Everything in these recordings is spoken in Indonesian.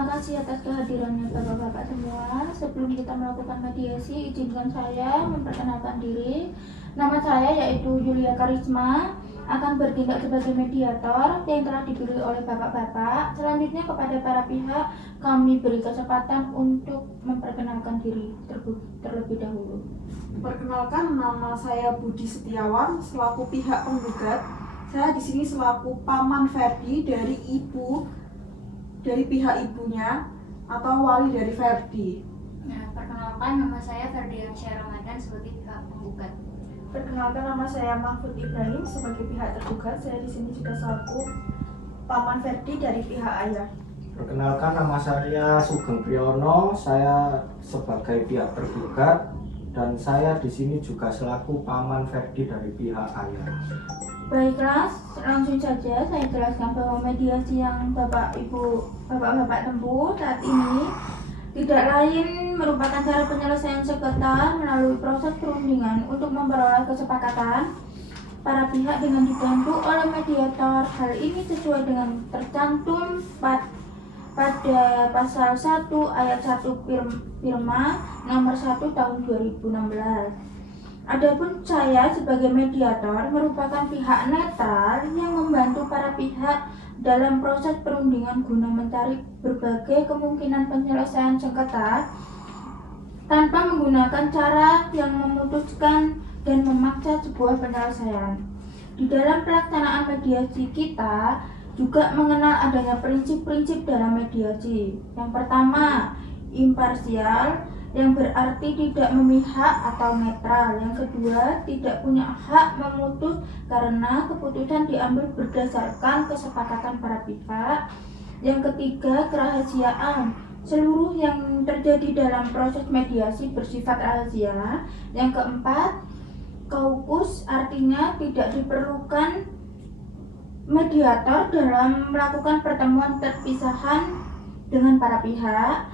Terima kasih atas kehadirannya Bapak-Bapak semua. Sebelum kita melakukan mediasi, izinkan saya memperkenalkan diri. Nama saya yaitu Yulia Karisma, akan bertindak sebagai mediator yang telah dipilih oleh Bapak-Bapak. Selanjutnya kepada para pihak, kami beri kesempatan untuk memperkenalkan diri terlebih dahulu. Perkenalkan, nama saya Budi Setiawan selaku pihak penggugat. Saya di sini selaku paman Ferdi dari pihak ibunya atau wali dari Ferdi. Nah, perkenalkan, nama saya Ferdiansyah Ramadan sebagai pihak penggugat. Perkenalkan, nama saya Mahfud Ibrahim sebagai pihak tergugat. Saya di sini juga selaku paman Ferdi dari pihak ayah. Perkenalkan, nama saya Sugeng Priyono, saya sebagai pihak tergugat dan saya di sini juga selaku paman Ferdi dari pihak ayah. Baiklah, langsung saja saya jelaskan bahwa mediasi yang Bapak-Bapak tempuh saat ini tidak lain merupakan cara penyelesaian sengketa melalui proses perundingan untuk memperoleh kesepakatan para pihak dengan dibantu oleh mediator. Hal ini sesuai dengan tercantum pada pasal 1 ayat 1 Firma nomor 1 tahun 2016. Adapun saya sebagai mediator merupakan pihak netral yang membantu para pihak dalam proses perundingan guna mencari berbagai kemungkinan penyelesaian sengketa tanpa menggunakan cara yang memutuskan dan memaksa sebuah penyelesaian. Di dalam pelaksanaan mediasi kita juga mengenal adanya prinsip-prinsip dalam mediasi. Yang pertama, imparsial, yang berarti tidak memihak atau netral. Yang kedua, tidak punya hak memutus karena keputusan diambil berdasarkan kesepakatan para pihak. Yang ketiga, kerahasiaan. Seluruh yang terjadi dalam proses mediasi bersifat rahasia. Yang keempat, kaukus, artinya tidak diperlukan mediator dalam melakukan pertemuan terpisahan dengan para pihak.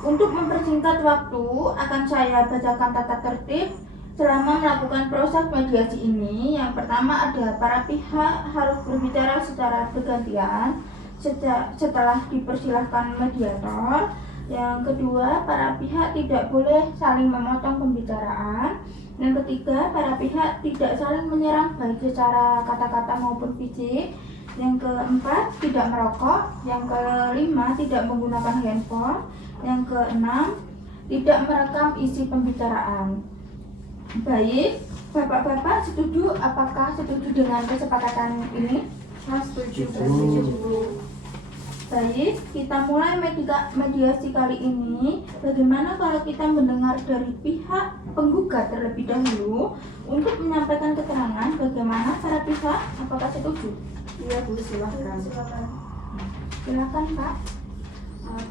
Untuk mempersingkat waktu, akan saya bacakan tata tertib selama melakukan proses mediasi ini. Yang pertama ada para pihak harus berbicara secara bergantian setelah dipersilahkan mediator. Yang kedua, para pihak tidak boleh saling memotong pembicaraan. Yang ketiga, para pihak tidak saling menyerang baik secara kata-kata maupun fisik. Yang keempat, tidak merokok. Yang kelima, tidak menggunakan handphone. Yang keenam, tidak merekam isi pembicaraan. Baik, Bapak-Bapak setuju? Apakah setuju dengan kesepakatan ini? Saya setuju. Baik, kita mulai mediasi kali ini. Bagaimana kalau kita mendengar dari pihak penggugat terlebih dahulu untuk menyampaikan keterangan bagaimana para pihak? Apakah setuju? Iya Bu, silahkan. Silakan Pak.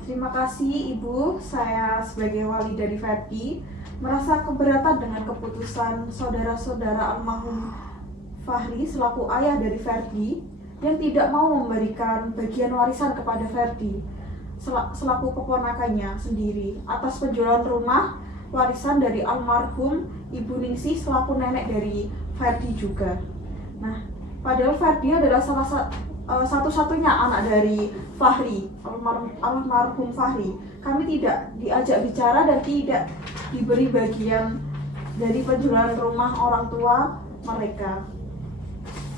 Terima kasih Ibu, saya sebagai wali dari Ferdi merasa keberatan dengan keputusan saudara-saudara almarhum Fahri selaku ayah dari Ferdi yang tidak mau memberikan bagian warisan kepada Ferdi selaku keponakannya sendiri atas penjualan rumah warisan dari almarhum Ibu Ningsih selaku nenek dari Ferdi juga. Nah, padahal Ferdi adalah satu-satunya anak dari Fahri, almarhum Fahri. Kami tidak diajak bicara dan tidak diberi bagian dari penjualan rumah orang tua mereka.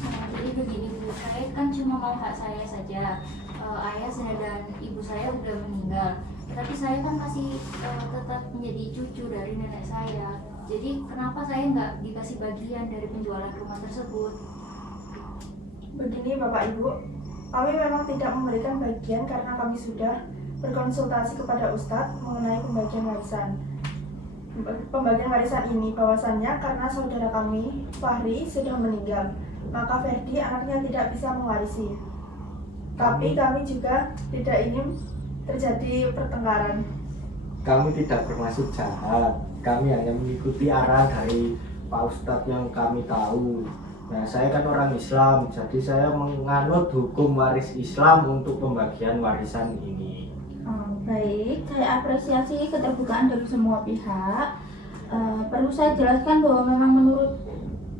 Nah, jadi begini Bu, saya kan cuma mau hak saya saja. Ayah dan ibu saya udah meninggal, tapi saya kan masih tetap menjadi cucu dari nenek saya. Jadi kenapa saya nggak dikasih bagian dari penjualan rumah tersebut? Begini Bapak Ibu, kami memang tidak memberikan bagian karena kami sudah berkonsultasi kepada Ustadz mengenai pembagian warisan. Pembagian warisan ini bahwasannya karena saudara kami, Fahri, sudah meninggal, maka Ferdi anaknya tidak bisa mewarisi. Tapi kami juga tidak ingin terjadi pertengkaran. Kami tidak bermaksud jahat, kami hanya mengikuti arahan dari Pak Ustadz yang kami tahu. Nah, saya kan orang Islam, jadi saya menganut hukum waris Islam untuk pembagian warisan ini. Baik, saya apresiasi keterbukaan dari semua pihak. Perlu saya jelaskan bahwa memang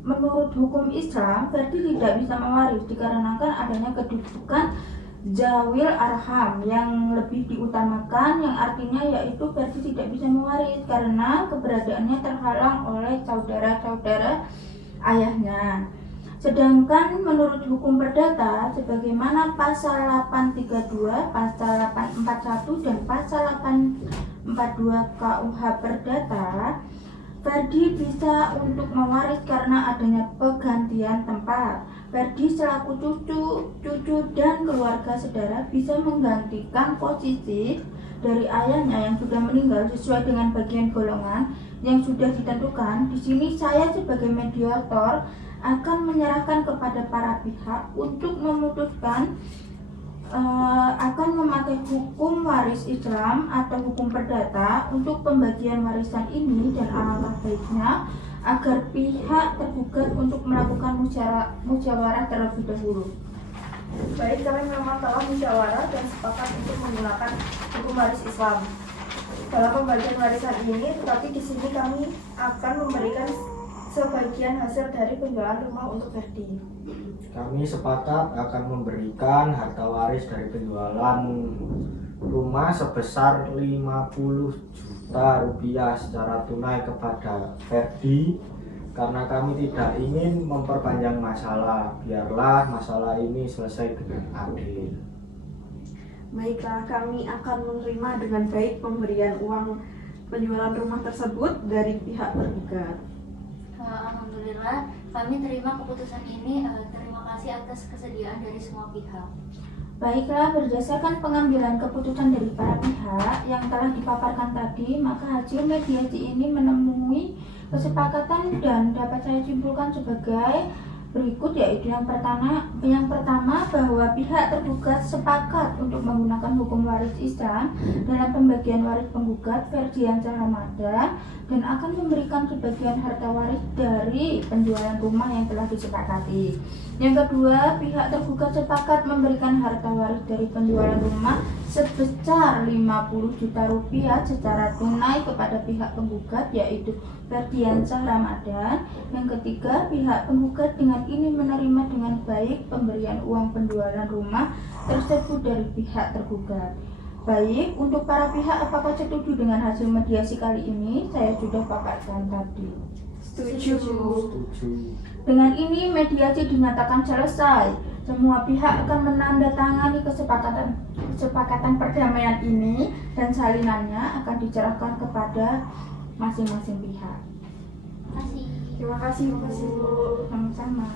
menurut hukum Islam, Ferdi tidak bisa mewaris dikarenakan adanya kedudukan zawil arham yang lebih diutamakan, yang artinya yaitu Ferdi tidak bisa mewaris karena keberadaannya terhalang oleh saudara-saudara ayahnya. Sedangkan menurut hukum perdata sebagaimana pasal 832, pasal 841 dan pasal 842 KUH Perdata, Ferdi bisa untuk mewaris karena adanya pergantian tempat. Ferdi selaku cucu dan keluarga saudara bisa menggantikan posisi dari ayahnya yang sudah meninggal sesuai dengan bagian golongan yang sudah ditentukan. Di sini saya sebagai mediator akan menyerahkan kepada para pihak untuk memutuskan akan memakai hukum waris Islam atau hukum perdata untuk pembagian warisan ini, dan alangkah baiknya agar pihak tergugat untuk melakukan musyawarah terlebih dahulu. Baik, kami memang telah musyawarah dan sepakat untuk menggunakan hukum waris Islam dalam pembagian warisan ini, tetapi di sini kami akan memberikan sebagian hasil dari penjualan rumah untuk Ferdi. Kami sepakat akan memberikan harta waris dari penjualan rumah sebesar 50 juta rupiah secara tunai kepada Ferdi karena kami tidak ingin memperpanjang masalah. Biarlah masalah ini selesai dengan adil. Baiklah, kami akan menerima dengan baik pemberian uang penjualan rumah tersebut dari pihak tergugat. Alhamdulillah, kami terima keputusan ini. Terima kasih atas kesediaan dari semua pihak. Baiklah, berdasarkan pengambilan keputusan dari para pihak yang telah dipaparkan tadi, maka hasil mediasi ini menemui kesepakatan dan dapat saya simpulkan sebagai berikut, yaitu yang pertama bahwa pihak tergugat sepakat untuk menggunakan hukum waris Islam dalam pembagian waris penggugat Ferdiansyah Ramadan dan akan memberikan sebagian harta waris dari penjualan rumah yang telah disepakati. Yang kedua, pihak tergugat sepakat memberikan harta waris dari penjualan rumah sebesar 50 juta rupiah secara tunai kepada pihak penggugat, yaitu Ferdiansyah Ramadan. Yang ketiga, pihak penggugat dengan ini menerima dengan baik pemberian uang penjualan rumah tersebut dari pihak tergugat. Baik, untuk para pihak apakah setuju dengan hasil mediasi kali ini? Saya sudah paparkan tadi. Setuju. Dengan ini mediasi dinyatakan selesai. Semua pihak akan menandatangani kesepakatan perdamaian ini dan salinannya akan diserahkan kepada masing-masing pihak. Terima kasih. Terima kasih, Bu. Sama-sama.